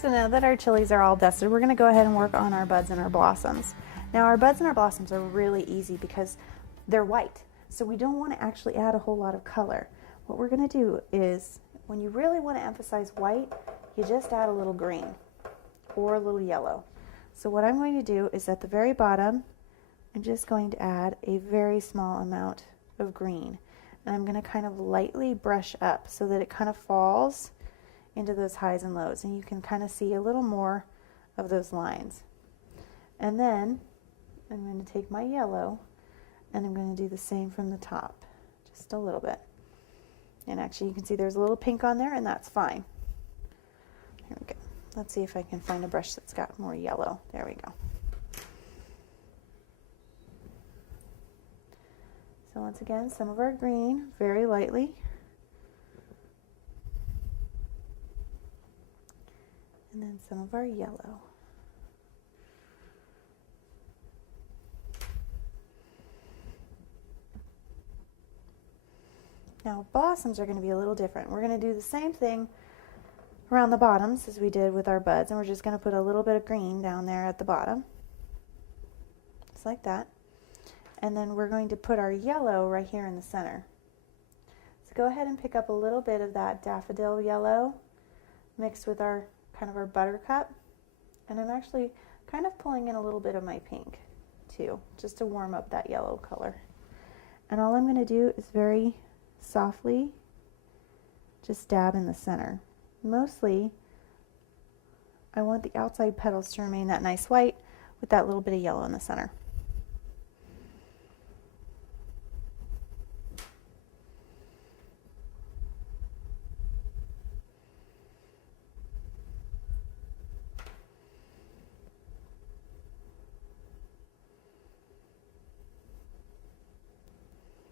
So now that our chilies are all dusted, we're going to go ahead and work on our buds and our blossoms. Now our buds and our blossoms are really easy because they're white, so we don't want to actually add a whole lot of color. What we're going to do is, when you really want to emphasize white, you just add a little green or a little yellow. So what I'm going to do is at the very bottom, I'm just going to add a very small amount of green. And I'm going to kind of lightly brush up so that it kind of falls into those highs and lows, and you can kind of see a little more of those lines. And then I'm going to take my yellow and I'm going to do the same from the top, just a little bit. And actually you can see there's a little pink on there, and that's fine. Here we go. Let's see if I can find a brush that's got more yellow. There we go. So once again, some of our green, very lightly. And then some of our yellow. Now blossoms are going to be a little different. We're going to do the same thing around the bottoms as we did with our buds, and we're just going to put a little bit of green down there at the bottom, just like that. And then we're going to put our yellow right here in the center. So go ahead and pick up a little bit of that daffodil yellow mixed with our kind of our buttercup, and I'm actually kind of pulling in a little bit of my pink too, just to warm up that yellow color. And all I'm going to do is very softly just dab in the center. Mostly I want the outside petals to remain that nice white with that little bit of yellow in the center.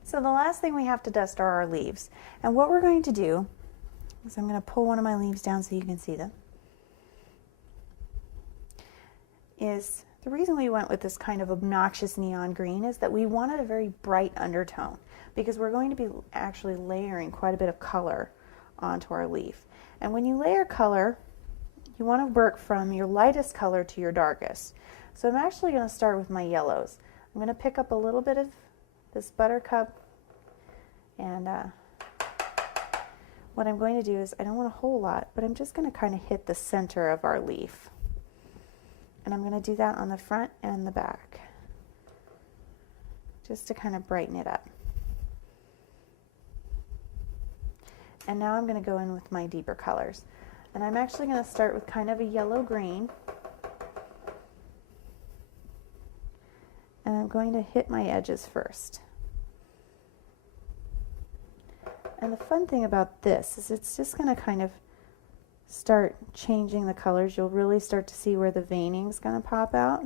So the last thing we have to dust are our leaves. And what we're going to do is I'm going to pull one of my leaves down so you can see them. Is the reason we went with this kind of obnoxious neon green is that we wanted a very bright undertone, because we're going to be actually layering quite a bit of color onto our leaf. And when you layer color, you want to work from your lightest color to your darkest. So I'm actually going to start with my yellows. I'm going to pick up a little bit of this buttercup, and what I'm going to do is, I don't want a whole lot, but I'm just going to kind of hit the center of our leaf. And I'm going to do that on the front and the back, just to kind of brighten it up. And now I'm going to go in with my deeper colors. And I'm actually going to start with kind of a yellow-green. And I'm going to hit my edges first. And the fun thing about this is it's just going to kind of start changing the colors. You'll really start to see where the veining is going to pop out.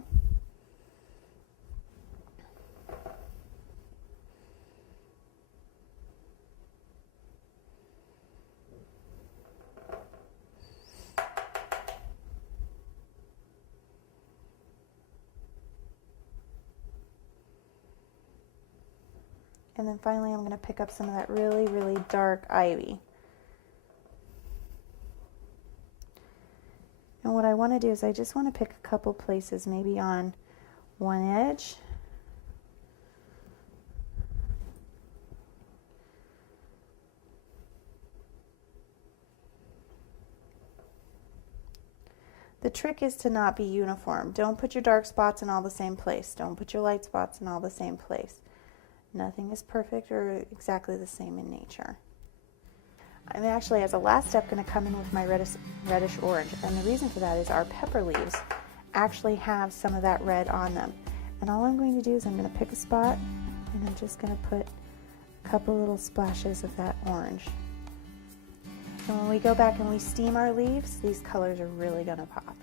And then finally I'm going to pick up some of that really, really dark ivy. And what I want to do is I just want to pick a couple places, maybe on one edge. The trick is to not be uniform. Don't put your dark spots in all the same place. Don't put your light spots in all the same place. Nothing is perfect or exactly the same in nature. I'm actually, as a last step, going to come in with my reddish orange. And the reason for that is our pepper leaves actually have some of that red on them. And all I'm going to do is I'm going to pick a spot, and I'm just going to put a couple little splashes of that orange. And when we go back and we steam our leaves, these colors are really going to pop.